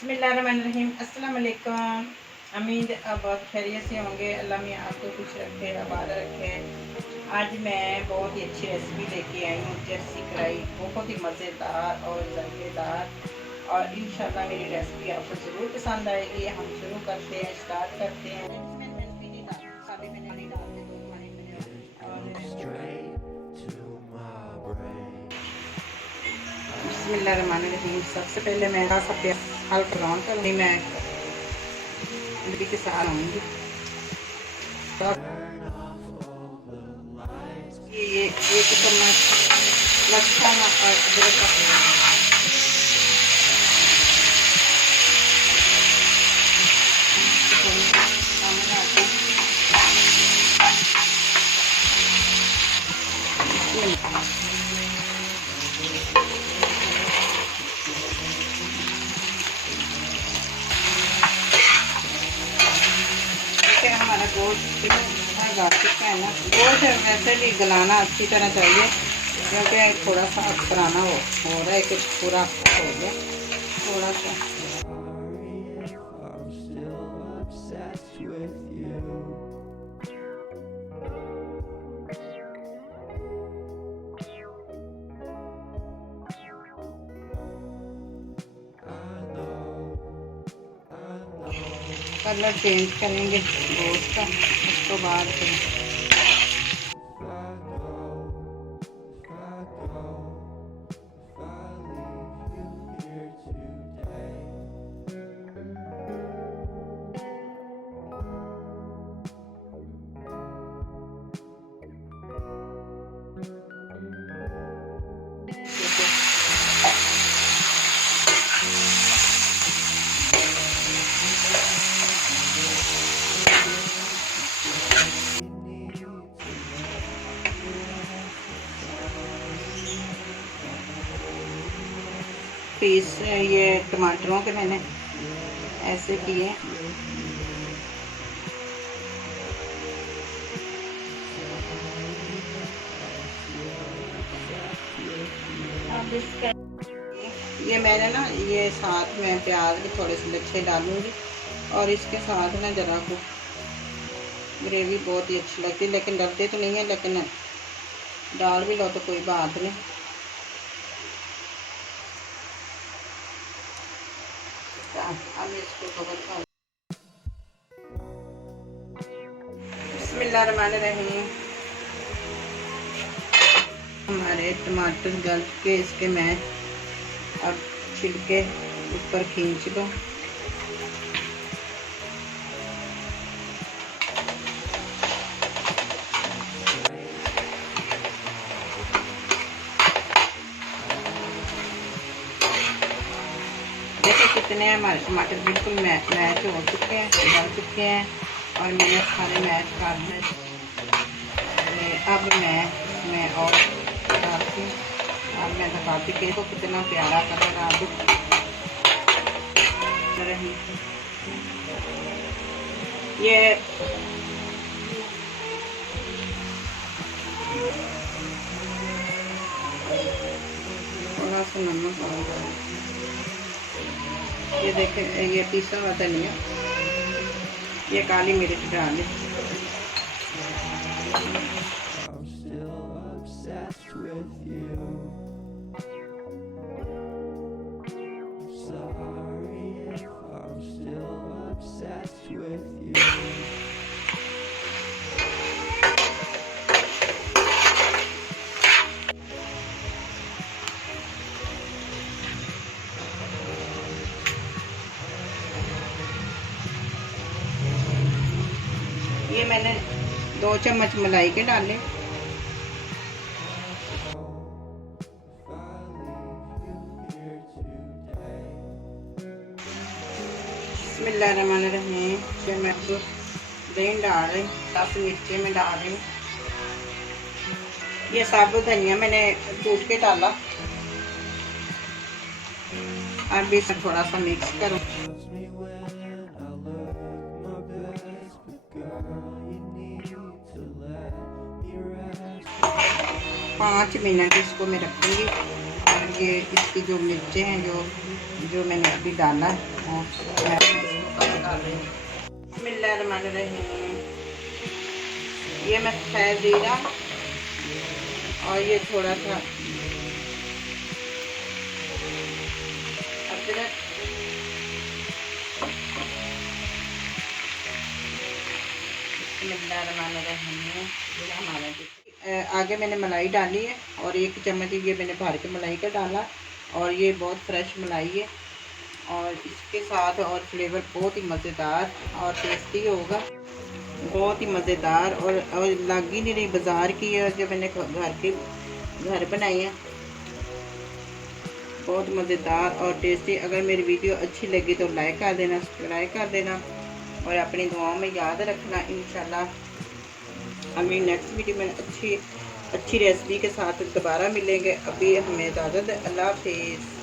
बिस्मिल्लाहिर्रहमानिर्रहीम। अस्सलाम वालेकुम। उम्मीद आप बहुत खैरियत से होंगे। अल्लाह मियाँ आपको खुश रखे, आबाद रखे। आज मैं बहुत ही अच्छी रेसिपी लेके आई हूँ, जर्सी कढ़ाई, बहुत ही मज़ेदार और ज़ायकेदार। और इंशाल्लाह मेरी रेसिपी आपको ज़रूर पसंद आएगी। हम शुरू करते हैं, स्टार्ट करते हैं। बिस्मिल्लाहिर्रहमानिर्रहीम। सबसे पहले मैं सा हल्का ब्राउन करूँगी। मैं इडली के साथ आऊँगी। ये 1 चम्मच लहसुन और अदरक का हमारा गोश्त गल चुका है ना। गोश्त वैसे भी गलाना अच्छी तरह चाहिए, क्योंकि थोड़ा सा पुराना हो रहा है कि पूरा हो गया थोड़ा सा। कलर चेंज करेंगे गोश्त का, उस तो बाद फिर पीस ये टमाटरों के मैंने ऐसे किए। ये मैंने ना ये साथ में प्याज भी थोड़े से लच्छे डालूंगी, और इसके साथ ना ज़रा को ग्रेवी बहुत ही अच्छी लगती है, लेकिन डरते तो नहीं है, लेकिन डाल भी लो तो कोई बात नहीं। अब इसको कवर कर। बिस्मिल्लाहिर्रहमानिर्रहीम। हमारे टमाटर गल के इसके मैं अब छिलके ऊपर खींच लो। देखो कितने हमारे टमाटर बिल्कुल मैच हो चुके हैं, गल चुके हैं, और मैंने सारे मैच कर दिए। अब मैं और डालती हूँ। अब मैं दिखाती कि इसको कितना प्यारा कलर आ रही ये थोड़ा सा नमक डाल। ये देखें, ये पीसा हुआ धनिया, ये काली मिर्च डाली। ये मैंने 2 चम्मच मलाई के डाले। बिस्मिल्लाहिर्रहमानिर्रहीम। फिर मैं दही डाल रही, 10 मिर्चें में डाल रही। ये साबुत धनिया मैंने कूट के डाला। अब इसे थोड़ा सा मिक्स करूँ। 5 मिनट इसको मैं रखूँगी। ये इसकी जो मिर्चें हैं जो मैंने अभी डाला है मैं इसको कम डाल रही हूँ। बिस्मिल्लाहिर्रहमानिर्रहीम। ये मैं सफ़ेद जीरा और ये थोड़ा सा अदरक, आगे मैंने मलाई डाली है और 1 चम्मच ये मैंने भर के मलाई का डाला और ये बहुत फ्रेश मलाई है और इसके साथ और फ्लेवर बहुत ही मज़ेदार और टेस्टी होगा, बहुत ही मज़ेदार और लग ही नहीं रही बाज़ार की है जो मैंने घर बनाई है। बहुत मज़ेदार और टेस्टी। अगर मेरी वीडियो अच्छी लगी तो लाइक कर देना, सब्सक्राइब कर देना और अपनी दुआओं में याद रखना। इंशाल्लाह हमें नेक्स्ट वीडियो में अच्छी रेसिपी के साथ दोबारा मिलेंगे। अभी हमें इजाज़त है। अल्लाह हाफिज़।